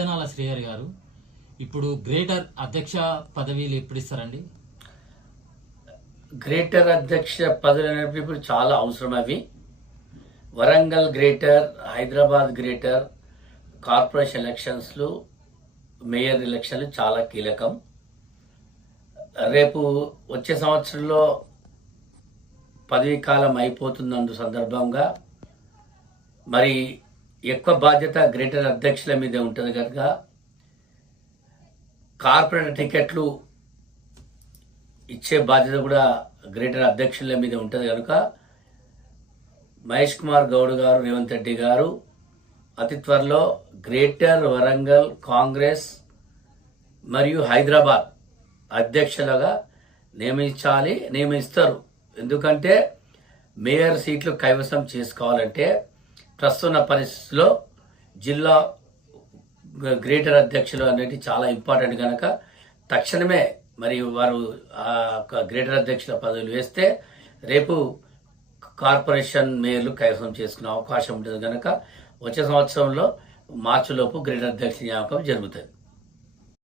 ఆదనాల శ్రీహరి గారు, ఇప్పుడు గ్రేటర్ అధ్యక్ష పదవీలు ఎప్పుడు ఇస్తారండి? గ్రేటర్ అధ్యక్ష పదవులు అనేవి ఇప్పుడు చాలా అవసరం. అవి Warangal greater, Hyderabad greater corporation ఎలక్షన్స్లు, మేయర్ ఎలక్షన్లు చాలా కీలకం. రేపు వచ్చే సంవత్సరంలో పదవీ కాలం అయిపోతున్నందు సందర్భంగా మరి ఎక్కువ బాధ్యత గ్రేటర్ అధ్యక్షుల మీదే ఉంటుంది కనుక కార్పొరేట్ టికెట్లు ఇచ్చే బాధ్యత కూడా గ్రేటర్ అధ్యక్షుల మీద ఉంటుంది కనుక మహేష్ కుమార్ గౌడ్ గారు, రేవంత్ రెడ్డి గారు అతి త్వరలో గ్రేటర్ వరంగల్ కాంగ్రెస్ మరియు హైదరాబాద్ అధ్యక్షులుగా నియమిస్తారు. ఎందుకంటే మేయర్ సీట్లు కైవసం చేసుకోవాలంటే ప్రస్తుత పరిస్థితుల్లో జిల్లా గ్రేటర్ అధ్యక్షులు అనేది చాలా ఇంపార్టెంట్ కనుక తక్షణమే మరి వారు గ్రేటర్ అధ్యక్షుల పదవులు వేస్తే రేపు కార్పొరేషన్ మేయర్లు కైవసం చేసుకునే అవకాశం ఉంటుంది కనుక వచ్చే సంవత్సరంలో మార్చిలోపు గ్రేటర్ అధ్యక్షుల నియామకం జరుగుతుంది.